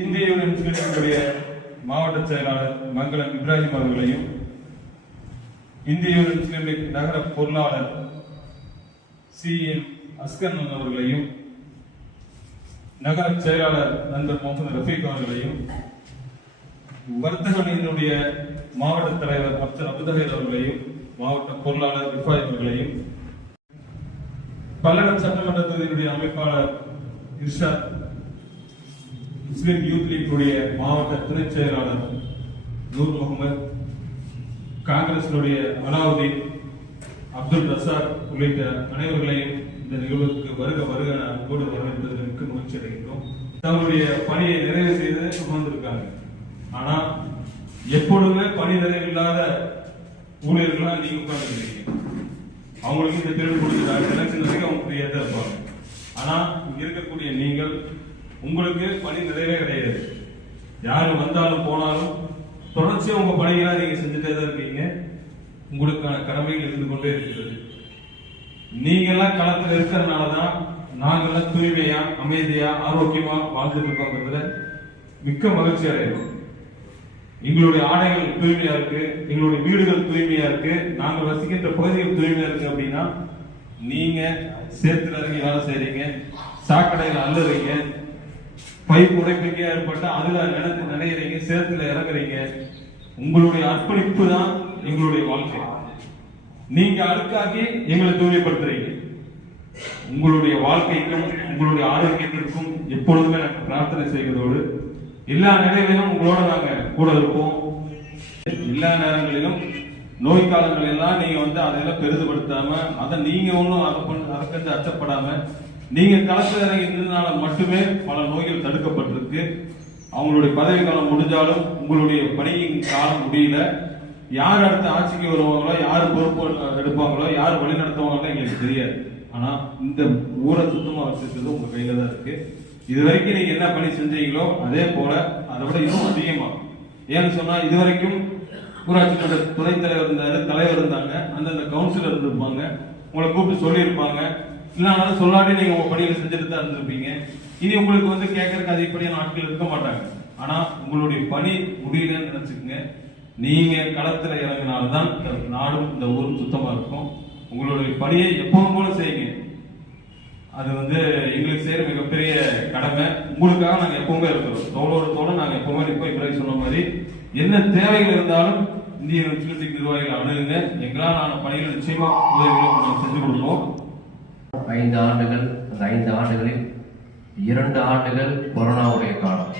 இந்திய யூனியன் முஸ்லிம்களுடைய மாவட்ட செயலாளர் மங்களம் இப்ராஹிம் அவர்களையும், இந்திய யூனியன் முஸ்லிம் லீக் நகர பொருளாளர் CM அஸ்கர் அவர்களையும், நகர செயலாளர் நண்பர் முகமது ரஃபீக் அவர்களையும், வர்த்தக அணியினுடைய மாவட்ட தலைவர் அப்துல் அபுதஹீர் அவர்களையும், மாவட்ட பொருளாளர் ரிஃபாய் அவர்களையும், பல்லடம் சட்டமன்ற தொகுதியினுடைய அமைப்பாளர் இர்ஷாத், முஸ்லிம் யூத் லீக் மாவட்ட துணை செயலாளர் நூர் முகமது, காங்கிரசினுடைய அலாவுதீன், அப்துல் ரசாக் உள்ளிட்ட அனைவர்களையும் இந்த நிகழ்வுக்கு வருக வருக அன்போடு வரவேற்பதற்கு முயற்சி அடைகின்றோம். தங்களுடைய பணியை நிறைவு செய்து உணர்ந்திருக்காங்க. ஆனா எப்பொழுதுமே பணி நிறைவில்லாத ஊழியர்களா நீங்க உட்கார்ந்துருக்கீங்க. அவங்களுக்கு இந்த பீரியட் கொடுத்துட்டாங்க, எலெக்ஷன் வரைக்கும் அவங்க ஃப்ரீயா தான் இருப்பாங்க. ஆனா இங்க இருக்கக்கூடிய நீங்கள், உங்களுக்கு பணி நிறைவே கிடையாது. யாரு வந்தாலும் போனாலும் தொடர்ச்சியா உங்க பணிகளை நீங்க செஞ்சுட்டே தான் இருக்கீங்க. உங்களுக்கான கடமைகள் இருந்து கொண்டே இருக்கிறது. நீங்க எல்லாம் களத்துல இருக்கிறதுனாலதான் நாங்கெல்லாம் தூய்மையா, அமைதியா, ஆரோக்கியமா வாழ்ந்துட்டு இருக்கோங்கிறதுல மிக்க மகிழ்ச்சி அடைகிறோம். எங்களுடைய ஆடைகள் தூய்மையா இருக்கு, எங்களுடைய வீடுகள் தூய்மையா இருக்கு, நாங்கள் வசிக்கின்ற பகுதிகள் தூய்மையா இருக்கு. அப்படின்னா நீங்க சேத்துல இறங்கி வேலை செய்றீங்க, சாக்கடையில அள்ளுறீங்க, பைப் உடைப்பிக்கா ஏற்பட்ட அதுல நினைறீங்க, சேத்துல இறங்குறீங்க. உங்களுடைய அர்ப்பணிப்பு தான் எங்களுடைய வாழ்க்கை. நீங்க அழுக்காக்கி எங்களை தூய்மைப்படுத்துறீங்க. உங்களுடைய வாழ்க்கைக்கும் உங்களுடைய ஆரோக்கியத்திற்கும் எப்பொழுதுமே நாங்கள் பிரார்த்தனை செய்வதோடு எல்லா நிலைகளிலும் உங்களோட நாங்க கூட இருப்போம். எல்லா நேரங்களிலும் நோய் காலங்கள் எல்லாம் நீங்க அதெல்லாம் பெரிதுபடுத்தாம, அதை நீங்க ஒன்றும் அதை அச்சப்படாம, நீங்க களத்தில் இறங்கி இருந்ததுனால மட்டுமே பல நோய்கள் தடுக்கப்பட்டிருக்கு. அவங்களுடைய பதவி காலம் முடிஞ்சாலும் உங்களுடைய பணியின் காலம் முடியல. யார் அடுத்த ஆட்சிக்கு வருவாங்களோ, யார் பொறுப்பு எடுப்பாங்களோ, யார் வழி நடத்துவாங்களோ எங்களுக்கு தெரியாது. ஆனா இந்த ஊரை சுத்தமா வச்சிருக்கிறது உங்க கையில தான் இருக்கு. இது வரைக்கும் நீங்க என்ன பணி செஞ்சீங்களோ அதே போல அதை விட இன்னும் அதிகமா. ஏன்னு சொன்னா, இது வரைக்கும் ஊராட்சியோட துணைத் தலைவர் இருந்தாரு, தலைவர் இருந்தாங்க, அந்தந்த கவுன்சிலர் இருந்திருப்பாங்க, உங்களை கூப்பிட்டு சொல்லி இருப்பாங்க. இல்லைனாலும் சொல்லாட்டி நீங்க உங்க பணியில செஞ்சுட்டு தான் இருந்திருப்பீங்க. இனி உங்களுக்கு கேட்கறதுக்கு அதிகப்படியான ஆட்கள் இருக்க மாட்டாங்க. ஆனா உங்களுடைய பணி முடியலன்னு நினைச்சுக்கோங்க. நீங்க களத்துல இறங்கினால்தான் இந்த நாடும் இந்த ஊரும் சுத்தமா இருக்கும். உங்களுடைய பணியை எப்பவும் போல செய்யுங்க. அது எங்களுக்கு செய்யற மிகப்பெரிய கடமை. உங்களுக்காக நாங்க எப்பவுமே இருக்கிறோம். தோளோடு தோளும் நாங்க எப்பவுமே நிற்போம். இப்ராஹிம் சொன்ன மாதிரி என்ன தேவைகள் இருந்தாலும் இந்திய முஸ்லிம் லீக் நிர்வாகிகள் அணுகுங்க. எங்களால் ஆன பணிகள் நிச்சயமா உதவிகளை நாங்கள் செஞ்சு கொடுப்போம். 5 ஆண்டுகள், அந்த 5 ஆண்டுகளில் 2 ஆண்டுகள் கொரோனாவுடைய காலம்.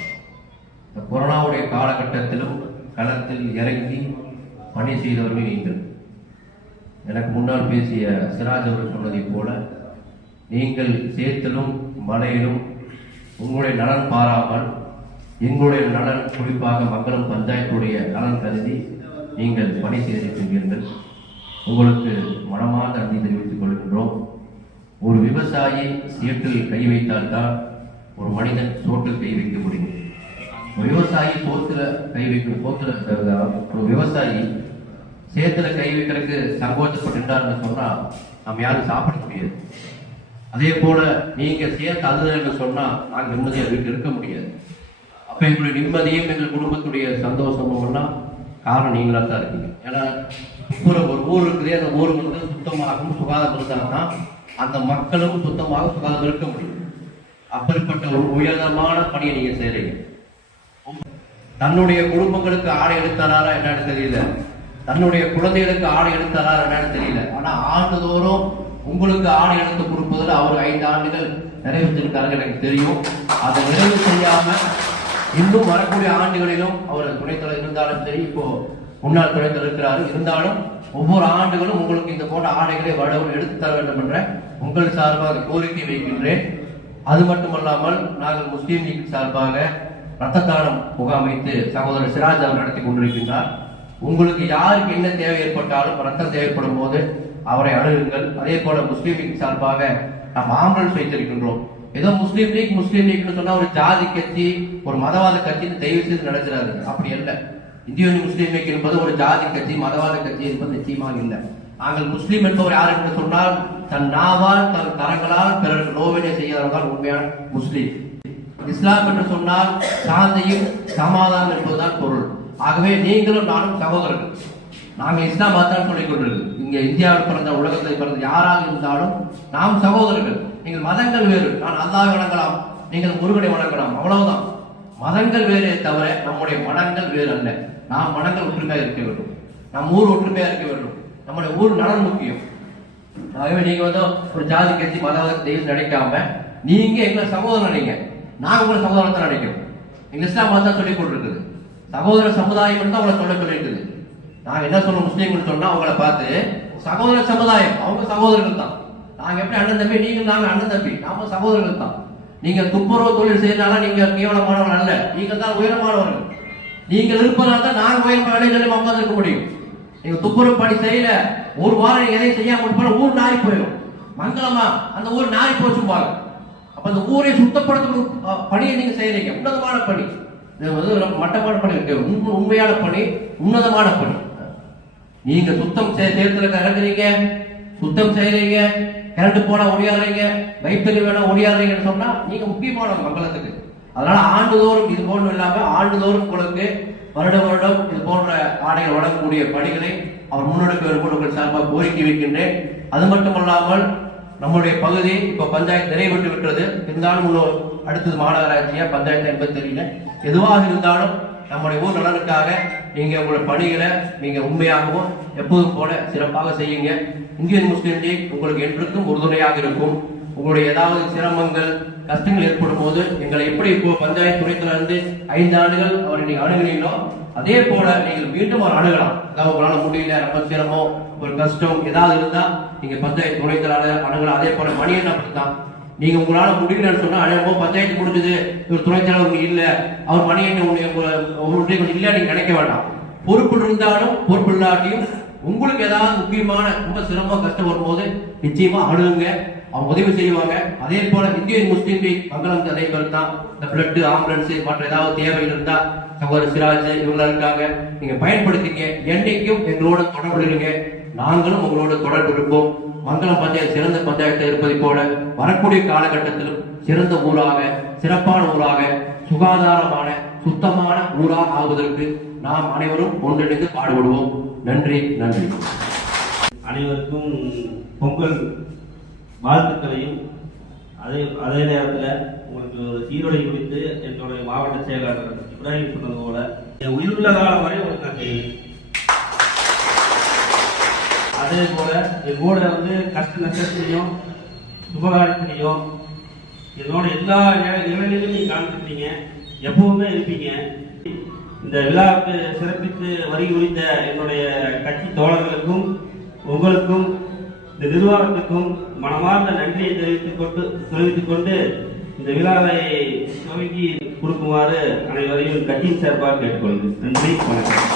இந்த கொரோனாவுடைய காலகட்டத்திலும் களத்தில் இறங்கி பணி செய்தவர்கள் நீங்கள். எனக்கு முன்னால் பேசிய சிராஜ் அவர்கள் சொன்னதை போல, நீங்கள் சேத்திலும் மலையிலும் உங்களுடைய நலன் பாராமல் எங்களுடைய நலன், குறிப்பாக மங்களம் பஞ்சாயத்துடைய நலன் கருதி நீங்கள் பணி செய்திருக்கின்றீர்கள். உங்களுக்கு மனமார்ந்த நன்றி தெரிவித்துக் கொள்கின்றோம். ஒரு விவசாயி சேற்றில் கை வைத்தால்தான் ஒரு மனிதன் சோற்றில் கை வைக்க முடியும். ஒரு விவசாயி ஒரு விவசாயி சேத்துல கை வைக்கிறதுக்கு சங்கோச்சப்பட்டுட்டார்னு சொன்னா நம்ம யாரும் சாப்பிட முடியாது. அதே போல நீங்க சேர்த்து அழுதுன்னு சொன்னா நாங்க நிம்மதியா வீட்டு இருக்க முடியாது. அப்ப எங்களுடைய நிம்மதியும் எங்கள் குடும்பத்துடைய சந்தோஷமும் எல்லாம் காரணம் நீங்களா தான் இருக்கீங்க. ஏன்னா ஒரு ஊர் இருக்குது, அந்த ஊர் சுத்தமாகவும் சுகாதாரம் இருந்தால்தான் அந்த மக்களும் சுத்தமாக சுகாதாரம் இருக்க முடியும். அப்படிப்பட்ட ஒரு உயர்தமான பணியை நீங்க செய்றீங்க. தன்னுடைய குடும்பங்களுக்கு ஆடை எடுத்தாரா என்னன்னு தெரியல, தன்னுடைய குழந்தைகளுக்கு ஆடை எடுத்தாரா என்னன்னு தெரியல. ஆனா ஆண்டுதோறும் உங்களுக்கு ஆடை எடுத்து கொடுப்பதில் அவர் 5 ஆண்டுகள் நிறைவேற்றிருக்காரு எனக்கு தெரியும். அதை நிறைவு செய்யாம இன்னும் வரக்கூடிய ஆண்டுகளிலும் அவர் துணைத்தலைவர் இருந்தாலும் சரி, இப்போ முன்னாள் துணைத்தலைவர் இருக்கிறாரு இருந்தாலும் ஒவ்வொரு ஆண்டுகளும் உங்களுக்கு இந்த போன்ற ஆடைகளை வடவர் எடுத்து தர வேண்டும் என்ற உங்கள் சார்பாக கோரிக்கை வைக்கின்றேன். அது மட்டுமல்லாமல் நாங்கள் முஸ்லீம் லீக் சார்பாக ரத்த தானம் முகாமைத்து சகோதரர் சிராஜ் அவர் நடத்தி கொண்டிருக்கின்றார். உங்களுக்கு யாருக்கு என்ன தேவை ஏற்பட்டாலும் ரத்தம் தேவைப்படும் போது அவரை அணுகுங்கள். அதே போல முஸ்லீம் லீக் சார்பாக நாம் ஆம்புலன்ஸ் வைத்திருக்கின்றோம். ஏதோ முஸ்லீம் லீக்னு சொன்னா ஒரு ஜாதி கட்சி, ஒரு மதவாத கட்சின்னு தயவு செய்து நடக்கிறாரு. அப்படி அல்ல. இந்திய முஸ்லீம் லீக் என்பது ஒரு ஜாதி கட்சி, மதவாத கட்சி என்பது நிச்சயமாக இல்லை. நாங்கள் முஸ்லீம் என்பவர் யார் என்று சொன்னால், தன் நாவால் தன் கரங்களால் பிறருக்கு நோவினை செய்யாதவர்கள் உண்மையான முஸ்லீம். இஸ்லாம் என்று சொன்னால் சாந்தியும் சமாதானம் என்பதுதான் பொருள். ஆகவே நீங்களும் நானும் சகோதரர்கள். நாங்கள் இஸ்லாம் தான் சொல்லிக் கொண்டிருக்கிறோம். இங்க இந்தியாவில் பிறந்த, உலகத்தில் பிறந்த யாராக இருந்தாலும் நாம் சகோதரர்கள். நீங்கள் மதங்கள் வேறு, நான் அல்லாஹ்வை வணங்கலாம், நீங்கள் முருகனை வணங்கலாம், அவ்வளவுதான். மதங்கள் வேறே தவிர நம்முடைய மனங்கள் வேறு அல்ல. நாம் மனங்கள் ஒற்றுமையாக இருக்க வேண்டும், நம் ஊர் ஒற்றுமையாக இருக்க வேண்டும், நம்முடைய ஊர் நலன் முக்கியம். ஆகவே நீங்க ஒரு ஜாதி கட்சி மதத்தை நினைக்காம நீங்க எங்களை சகோதரன் நினைங்க, நாங்க உங்களை சகோதரத்தை நினைக்கிறோம். எங்க இஸ்லாம் தான் சொல்லிக் கொண்டிருக்குது. சகோதர சமுதாயம் தான் உங்களை சொல்ல சொல்லியிருக்குது. நாங்க என்ன சொல்றோம், முஸ்லீம்கள் சொன்னா அவங்களை பார்த்து சகோதர சமுதாயம், அவங்க சகோதரர்கள் தான். நாங்க எப்படி அண்ணன் தம்பி, நீங்க நாங்க அண்ணன் தம்பி, நாம சகோதரர்கள் தான். நீங்க துப்புரவு தொழில் செய்யறதுனால நீங்க கேவலமானவர்கள் அல்ல, நீங்கள் தான் உயரமானவர்கள். நீங்கள் இருப்பதால் தான் நாங்க உயரமான வேலைகளை உட்கார்ந்து முடியும். நீங்க துப்புரவு பணி செய்யல, ஒரு வாரம் நீங்க எதையும் செய்யாம போன ஊர் நாரி போயிடும். மங்களமா அந்த ஊர் நாரி போச்சுப்பாங்க. அப்ப அந்த ஊரை சுத்தப்படுத்தும் பணியை நீங்க செய்யறீங்க, உன்னதமான பணி. மட்டமான பணி இருக்கு, உண்மையான பணி, உன்னதமான பணி. நீங்க சுத்தம் சேர்த்துல இறங்குறீங்க, சுத்தம் செய்யறீங்க, கரண்ட் போனா ஒடியாடுறீங்க, வைத்தறி வேணா ஒடியாடுறீங்கன்னு சொன்னா நீங்க முக்கியமானவங்க மக்களுக்கு. அதனால ஆண்டுதோறும் இது போன்று இல்லாம ஆண்டுதோறும் உங்களுக்கு வருடம் இது போன்ற ஆடைகள் வழங்கக்கூடிய பணிகளை அவர் முன்னெடுக்க வேண்டும் உங்கள் சார்பாக கோரிக்கை வைக்கின்றேன். அது மட்டுமல்லாமல் நம்முடைய பகுதி இப்ப பஞ்சாயத்து நிறைவேற்றி விட்டது. இருந்தாலும் அடுத்தது மாநகராட்சியா பஞ்சாயத்து என்பது தெரியல. எதுவாக இருந்தாலும் நம்முடைய ஊர் நலனுக்காக நீங்க உங்களுடைய பணிகளை நீங்க உண்மையாகவும் எப்போதும் போல சிறப்பாக செய்யுங்க. இந்தியன் முஸ்லீம் லீக் உங்களுக்கு என்றுக்கும் உறுதுணையாக இருக்கும். உங்களுடைய ஏதாவது சிரமங்கள் கஷ்டங்கள் ஏற்படும் போது எங்களை எப்படி இப்போ பஞ்சாயத்து துறையில இருந்து 5 ஆண்டுகள் அவரை நீங்க அணுகிறீங்களோ அதே போல நீங்கள் மீண்டும் ஒரு அணுகலாம். அதாவது உங்களால முடியல, ரொம்ப சிரமம், ஒரு கஷ்டம் ஏதாவது இருந்தா நீங்க பஞ்சாயத்து துறையில அணுகலாம். அதே போல மணியன் அப்படித்தான், நீங்க உங்களால முடியலன்னு சொன்னா அழகோ பஞ்சாயத்து முடிஞ்சது, ஒரு துணைத் தலைவர் இல்ல, அவர் மணியன் இல்ல நீங்க நினைக்க வேண்டாம். பொறுப்பு இருந்தாலும் பொறுப்பு இல்லாட்டியும் உங்களுக்கு ஏதாவது முக்கியமான ரொம்ப சிரமம் கஷ்டம் வரும்போது நிச்சயமா அணுகுங்க, அவங்க உதவி செய்வாங்க. அதே போல இந்தியன் முஸ்லீம் லீக் மங்களம் அதே மாதிரி தான். இந்த பிளட், ஆம்புலன்ஸ் மற்ற ஏதாவது தேவை இருந்தா சகோதரர் சிராஜ் இவங்க இருக்காங்க, நீங்க பயன்படுத்திங்க. என்னைக்கும் எங்களோட தொடர்பு இருங்க, நாங்களும் உங்களோட தொடர்பு இருப்போம். மங்களம் பஞ்சாயத்து சிறந்த பஞ்சாயத்து இருப்பதை போல வரக்கூடிய காலகட்டத்திலும் சிறந்த ஊராக, சிறப்பான ஊராக, சுகாதாரமான சுத்தமான ஊராக ஆகுவதற்கு நாம் அனைவரும் ஒன்றிணைந்து பாடுபடுவோம். நன்றி. நன்றி. அனைவருக்கும் பொங்கல் வாழ்த்துக்களையும் அதே நேரத்தில் உங்களுக்கு ஒரு சீருடை குறித்து என்னுடைய மாவட்ட செயலாளர் இப்ராஹிம் சொன்னது போல என் உயிருள்ள காலம் வரை உங்களுக்கு நான் செய்வேன். அதே போல என் கூட கஷ்ட நஷ்டத்திலையும் சுபகாரியத்திலையும் என்னோட எல்லா நிலையிலும் நீங்க கலந்துருக்கீங்க, எப்பவுமே இருப்பீங்க. இந்த விழாவுக்கு சிறப்பித்து வருகை புரிந்த என்னுடைய கட்சி தோழர்களுக்கும் உங்களுக்கும் இந்த நிர்வாகத்துக்கும் மனமார்ந்த நன்றியை தெரிவித்துக் கொண்டு இந்த விழாவை துவங்கி கொடுக்குமாறு அனைவரையும் கட்சியின் சார்பாக கேட்டுக்கொள்கிறேன். நன்றி, வணக்கம்.